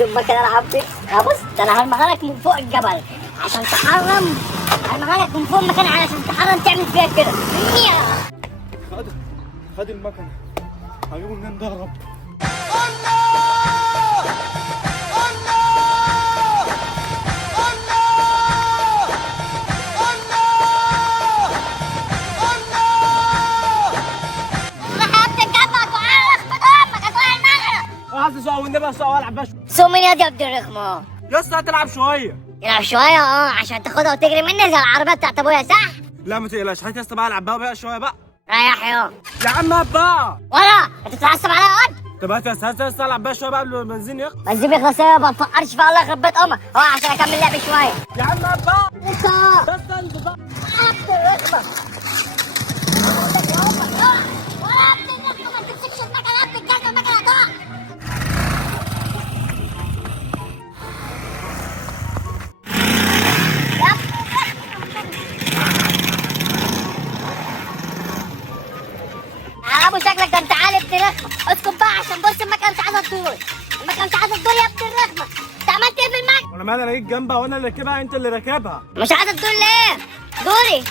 امك انا العب فيك. بص ده انا هرمغلك من فوق الجبل عشان تحرم. هرمغلك من فوق المكان علشان تحرم تعمل فيها كده. خد المكنه هجيبه منين ده يا رب؟ عايز اسوق والنبي اسوق والعب باش. سوق مين يا عبد الرخمة؟ يا اسطى هتلعب شويه. يلعب شوية عشان تاخدها وتجري مني زي العربية بتاعت ابويا صح؟ لا ما تقلقش، هات يا اسطى بقى العب بقى شويه بقى. ريح يا عم هات بقى. ولا انت بتتعصب عليا قد؟ طب هات يا اسطى العب بقى شويه بقى قبل ما البنزين يخلص. بنزين يخلص ايه؟ ما تفكرش في الله يخرب بيت امك. عشان اكمل لعبي شوية. يا عم هات بقى. انت انزل بقى. عبد الرخمة. ولا عبد الرخمة ما تمسكش المكنة يا ابن الجزمة، المكنة هتقع. ابو شكلك ده انت عالي ابن الرخمه. اسكت بقى عشان بص المكنه مش عايزه تدور. المكنه مش عايزه تدور يا ابن الرخمه. انت عملت ايه في المكنه؟ وانا مالي، انا جيت جنبها وانا اللي راكبها انت اللي راكبها. مش عايزه تدور ليه؟ دوري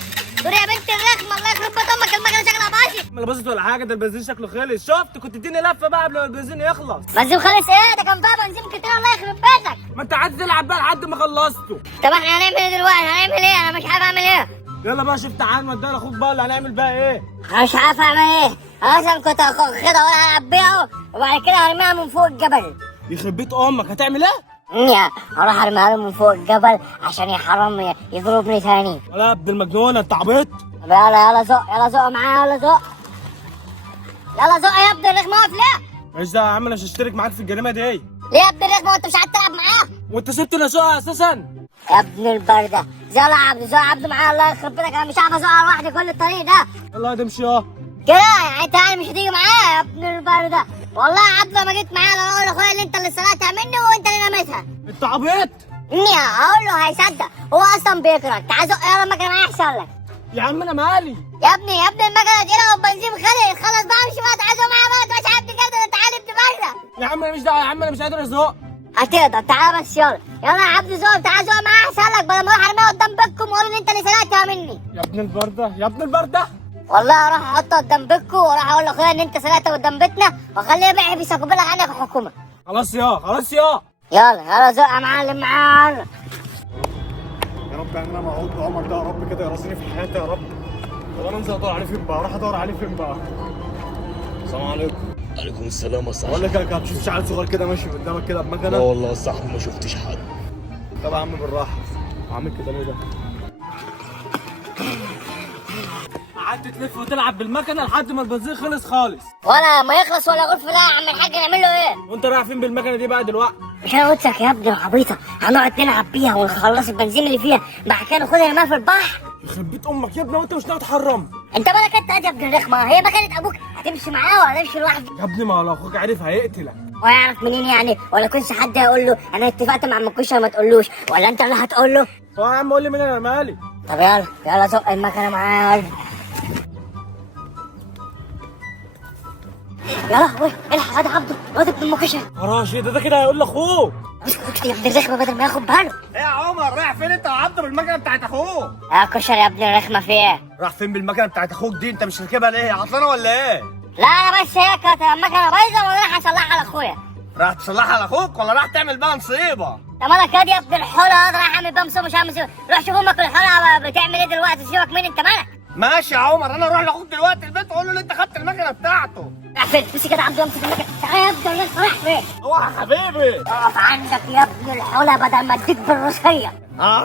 دوري يا بنت الرخمه. الله يخرب بيت امك المكنه شكلها باظت. ما باظت ولا حاجه، ده البنزين شكله خلص. شفت كنت اديني لفه بقى قبل ما البنزين يخلص. بنزين خلص ايه؟ ده كان فيها بنزين كتير. الله يخرب بيتك. ما انت قعدت تلعب بقى لحد ما خلصته. طب احنا هنعمل ايه دلوقتي؟ هنعمل ايه؟ انا مش عارف اعمل ايه. يلا بقى شوف تعال نوديها لاخوك بقى اللي هنعمل بقى ايه. انا مش عارف اعمل ايه. انا اصلا كنت هاخدها وانا هلعب بيها وبعد كده هرميها من فوق الجبل. يخرب بيت امك هتعمل ايه؟ هروح ارميها له من فوق الجبل عشان يا حرام يضربني ثاني. ولا يا ابن المجنونه انت عبيط. طب يلا زق، يلا زق معايا، يلا زق. يلا زق يا ابن الرخمه. واقف ليه؟ ماليش دعوه يا عم، انا مش هشترك معاك في الجريمه دي. ليه يا ابن الرخمه وانت مش عايز تلعب معاه؟ وانت سبتني اسوقها اساسا. يا ابن البرده زق يا عبد، زق يا عبد معايا. الله يخرب بيتك انا مش عارف ازقها لوحدي كل الطريق ده. يلا هتمشي اه كده يعني انت مش هتيجي معايا يا ابن البرده. والله يا عبد لما جيت معايا انا اقول لاخويا اللي انت اللي سرقتها مني وانت اللي رميتها. انت عبيط. اقول له هيصدق، هو اصلا بيكرهك. تعال زق يلا المكنه معايا يحصل لك. يا عم انا مالي. يا ابني المكنه تقيله والبنزين خلص بقى. امشي بقى تعال زق معايا بقى. انت مش عارف تجدد، انت عارف تبرد. يا عم انا مش دعوه، يا عم انا مش قادر ازق. هتقدر. تعال بس يلا يلا يا عبد زق. تعال زق معايا احسن لك بدل ما اروح ارميها قدام بيتكم واقول ان انت اللي سرقتها مني. يا ابن البرده يا ابن البرده. والله اروح احطها قدام بيتكم واروح اقول لاخويا ان انت سرقتها قدام بيتنا واخليه يبيع يسكب لك عنك الحكومه. خلاص خلاص يلا يلا زق يا معلم معايا. يا رب يعني انا موعود بعمر ده يا رب كده يرسيني في حياتي يا رب. طب انا انزل ادور عليه فين بقى؟ اروح ادور عليه فين بقى؟ السلام عليكم. عليكم السلام يا صاحبي. بقول لك انا هتشوف عيل صغير كده ماشي قدامك كده بمكنه؟ لا والله يا صاحبي ما شفتش حد. طب يا عم بالراحه، عامل كده ليه ده؟ قعدت تلف وتلعب بالمكنه لحد ما البنزين خلص خالص. ولا ما يخلص ولا غرفه ده يا عم الحاج نعمل له ايه؟ وانت رايح فين بالمكنه دي بقى دلوقتي؟ مش انا قلت لك يا ابني العبيطه هنقعد نلعب بيها ونخلص البنزين اللي فيها بعد كده ناخدها نرميها في البحر. يخرب بيت امك يا ابني وانت مش ناوي تحرم. انت مالك انت يا ابن الرخمه؟ هي مكانه ابوك هتمشي معاه ولا تمشي لوحدك؟ يا ابني ما لو اخوك عرف هيقتلك. ويعرف منين يعني؟ ولا كنش حد هيقول له انا اتفقت مع مكوشه ما تقولوش؟ ولا انت اللي هتقول له؟ هو يا عم قول لي مين انا مالي. طب يلا زق المكنه معايا. يلا هو الحق هذا عبده الواد ابن المكوشه. راشد ده كده هيقول لاخوه. اسكت يا ابن الرخمه بدل ما ياخد باله. ايه يا عمر رايح فين انت وعبده بالمكنه بتاعت اخوه؟ يا كشري يا ابن الرخمه في ايه؟ راح فين بالمكنه بتاعت اخوك دي؟ انت مش راكبها ليه؟ عطلانه ولا ايه؟ لا انا بس هي كانت المكنه بايظه وانا رايح اصلحها لاخويا. راح تصلحها لاخوك ولا راح تعمل بقى مصيبه؟ ده مالك يا ابن الحوله؟ رايح اعمل بقى مصيبه مش هعمل مصيبه. روح شوف امك الحوله بتعمل ايه دلوقتي. سيبك مين انت مالك؟ ماشي يا عمر انا اروح لاخوك دلوقتي البيت واقول له ان انت خدت المكنه بتاعته. راح فين؟ امسك كده عبده امسك المكنه. تعالى يا ابن الرخمه رايح فين؟ اوعى يا حبيبي. اقف عندك يا ابن الحوله بدل ما اديك بالروسيه.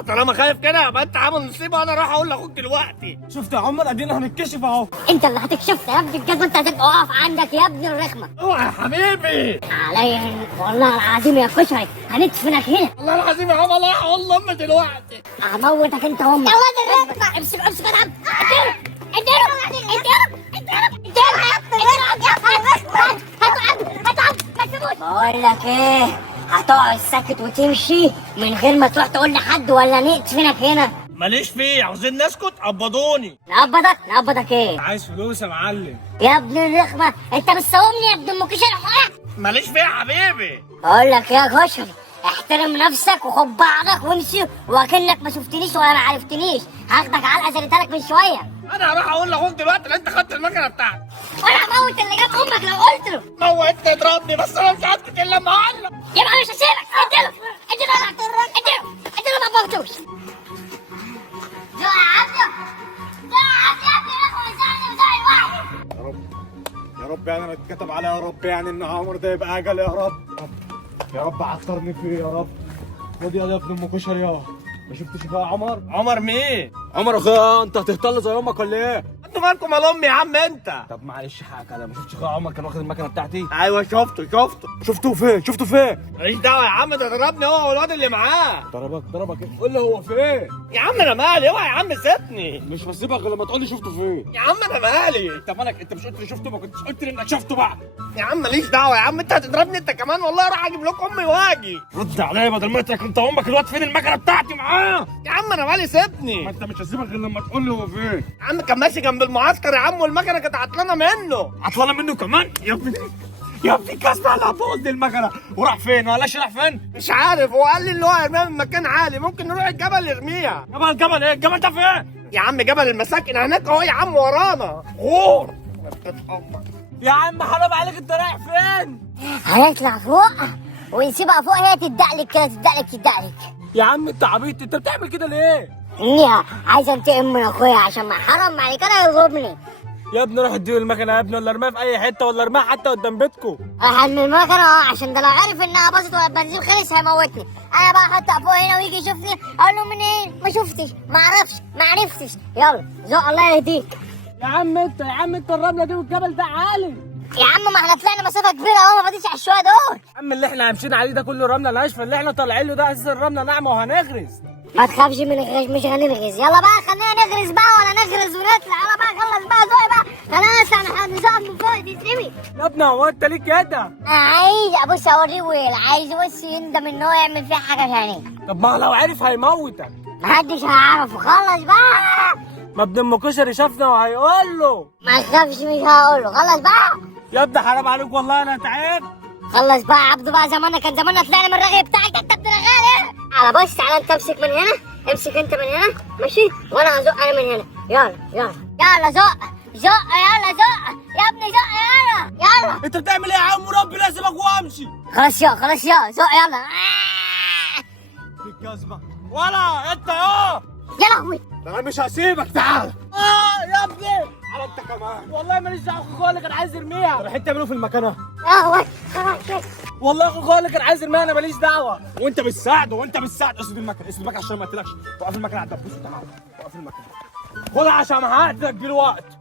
طالما خايف كده يبقى انت عامل مصيبه وانا راح اقول لاخوك دلوقتي. شفت يا عمر ادينا هنتكشف اهو. انت اللي هتكشفنا يا ابن الجزمه. انت هتبقى واقف عندك يا ابن الرخمه. اوعى يا حبيبي. علي والله العظيم يا كشري هندفنك هنا. والله العظيم يا عمر راح اقول لامي دلوقتي. هموتك انت وامك. يا ولد الرخمه امسك يا عم. بقول لك ايه، هتقعد ساكت وتمشي من غير ما تروح تقول لحد ولا نقتلك هنا. ماليش فيه، عاوزين نسكت قبضوني. نقبضك ايه؟ عايز فلوس يا معلم. يا ابن الرخمه انت بتساومني يا ابن المكيش الحر. ماليش فيها يا حبيبي. بقول لك يا كشري، احترم نفسك وخد بعضك وامشي وكأنك ما شفتنيش ولا ما عرفتنيش. هاخدك علقه زي اللي اديتك من شويه. انا هروح اقول لاخوك دلوقتي ان انت خدت المكنه بتاعتي. وانا هموت اللي جاب امك لو قلت له. موتني اضربني بس انا مش هسكت الا لما اقول له. يبقى مش هسيبك. اديله ما موتوش. زق يا عبده، زق يا ابني، اخو زقني وزق الواحد. يا رب يا رب، يعني انا اتكتب عليا يا رب، يعني ان عمر ده يبقى اجل يا رب. يا رب عطرني فيه يا رب. خد يا ابن ام كشري يا. ما شفتش بقى عمر؟ عمر مين؟ عمر اخويا. انت هتهطل زي امك ولا ايه؟ انتوا مالكم مال امي يا عم انت؟ طب معلش حقك، انا ما شفتش اخويا عمر كان واخد المكنه بتاعتي؟ ايوه شفته. شفتوه فين؟ ماليش دعوه يا عم، ده ضربني هو والواد اللي معاه. ضربك ايه؟ قول لي هو فين؟ يا عم انا مالي، اوعى يا عم سيبني. مش هسيبك غير لما تقول لي شفته فين. يا عم انا مالي. انت مالك؟ انت مش قلت لي شفته؟ ما كنتش قلت لي انك شفته بقى. يا عم ماليش دعوه يا عم، انت هتضربني انت كمان والله راح اجيب لكم امي واجي. رد عليا بدل ما اترك انت وامك. الواد فين المكنه بتاعتي معاه؟ يا عم انا مالي سيبني. ما انت مش هسيبك غير لما تقول لي هو فين. يا عم كان ماشي جنب المعسكر يا عم، والمكنه كانت عطلانه منه. عطلانه منه كمان؟ يا ابني كسر على هتبوظ لي المكنه. وراح فين؟ ولاش راح فين؟ مش عارف، هو قال لي ان هو هيرميها من مكان عالي، ممكن نروح الجبل نرميها. جبل ايه؟ الجبل ده فين؟ يا عم جبل المساكن هناك اهو يا عم، ورانا غور. يا عم حرام عليك، انت رايح فين؟ هنطلع فوق ونسيبها فوق، هي تدقلك كده، تدقلك. يا عم انت عبيط، انت بتعمل كده ليه؟ اني عايز انتقم من اخويا عشان ما حرام عليك انا يضربني. يا ابني روح اديله المكنه يا ابني، ولا ارميها في اي حته، ولا ارميها حتى قدام بيتكم. احمل المكنه عشان ده لو عارف انها باظت ولا البنزين خلص هيموتني. انا بقى احطها فوق هنا ويجي يشوفني اقول له منين؟ ما شفتش، ما اعرفش، ما عرفتش. يلا زق الله يهديك. يا عم انت الرمله دي والجبل ده عالي. يا عم ما احنا طلعنا مسافه كبيره اهو، ما فاضيش على الشويه دول. يا عم اللي احنا مشينا عليه ده كله رمله ناشفه، اللي احنا طالعين له ده اساسا الرمله ناعمه وهنغرز. ما تخافش من الغش، مش هنغرز. يلا بقى خلينا نغرز بقى، ولا نغرز ونطلع. يلا بقى خلص بقى زق بقى، خلينا نطلع نزق من فوق تترمي. يا ابني هو انت ليه كده؟ عايز ابص اوريه ويل، عايز بص يندم ان هو يعمل فيها حاجه ثانيه. طب ما لو عرف هيموتك. محدش هيعرفه. خلص بقى. ما ابن ام كشري شافنا وهيقول له. ما تخافش مش هقول له. خلص بقى يا ابني حرام عليك والله انا تعبت. خلص بقى يا عبدو بقى، زماننا كان زماننا طلعنا من الرغي بتاعك ده. انت ابن رغاية. على بص تعالى انت امسك من هنا، امسك انت من هنا ماشي، وانا هزق انا من هنا. يلا زق يلا زق يا ابني، زق يلا. انت بتعمل ايه يا عم؟ ربنا يسيبك وامشي. خلاص يا زق يلا. في الجزمه ولا انت يا يا لهوي. انا مش هسيبك. تعال يا ابني. على انت كمان والله ماليش دعوه. اخوك اللي كان عايز يرميها. رايحين تعملوا في المكانه. يا لهوي خلاص. والله اخوك اللي كان عايز يرميها، انا ماليش دعوه. وانت بتساعد اسد المكنه عشان ما قلتلكش. وقف المكنه على الدبوس. تعال وقف المكنه، خدها عشان هقتلك دلوقتي.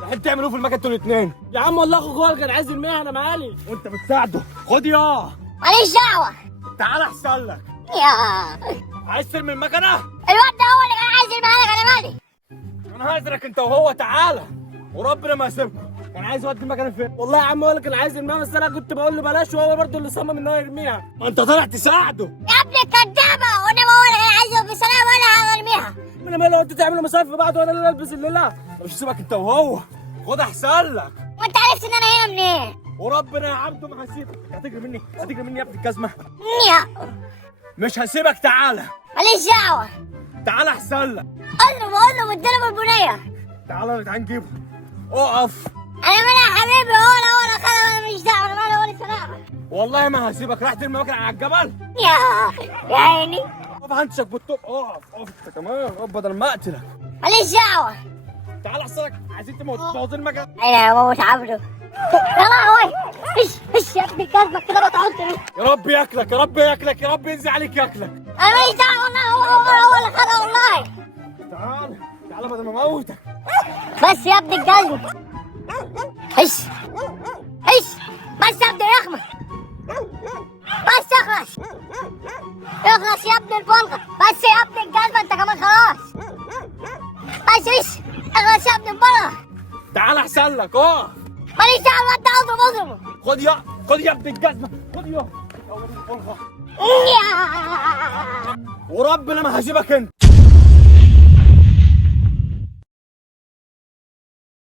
رايحين تعملوا في المكنه انتوا الاثنين. يا عم والله اخوك اللي كان عايز يرميها، انا مالي. وانت بتساعده. خد يا. ماليش دعوه. تعال احسن لك. عايز ترمي المكنه؟ الواد ده هو اللي كان عايز يرميها لك، انا مالي. انا هاذرك انت وهو. تعالى وربنا ما يسيبكم. كان عايز يودي المكنه فين؟ والله يا عم هو اللي كان عايز يرميها، بس انا كنت بقول له بلاش، وهو برضه اللي صمم ان هو يرميها. ما انت طالع تساعده يا ابني كدابه، وانما هو اللي كان عايز بسلام وانا هرميها. انا مالي؟ انتوا تعملوا مصايب في بعض وانا اللي البس الليله. مش هسيبك انت وهو. خد احسن لك. وانت عرفت ان انا هنا منين؟ وربنا يا عبده ما هسيبك. هتجري مني يا ابن الجزمه. يا مش هسيبك. تعالى. ماليش دعوه. تعالى احسن لك. بقول له مديله بالبنيه. تعالى تعالى نجيبه. اقف. انا مالي يا حبيبي، ولا خلاص، انا ماليش دعوه. انا مالي ولا سلامه. والله ما هسيبك. راح ترمي مكنه على الجبل. يا عيني. اقف هنشك بالطوب. اقف انت كمان. اقف بدل ما اقتلك. ماليش دعوه. تعالى احسن لك. عايزين تبوظ المكنه. انا موت عبده. يا لهوي. ايش يا ابني كذبك كده بتعضني. يا رب ياكلك، يا رب ياكلك، يا رب ينزل عليك ياكلك. انا ماليش دعوه والله. هو اللي خدها والله. تعالى بدل ما اموتك. بس يا ابني الجزمه. بس يا ابني الرخمه. بس اخلص يا ابني الفلقه. بس يا ابني الجزمه انت كمان خلاص. بس اخلص يا ابني البلغه. تعالى احسن لك. اقف. ماليش دعوه. انت اضربه. خد يا ابن الجزمه. خد يا وربنا ما هسيبك انت.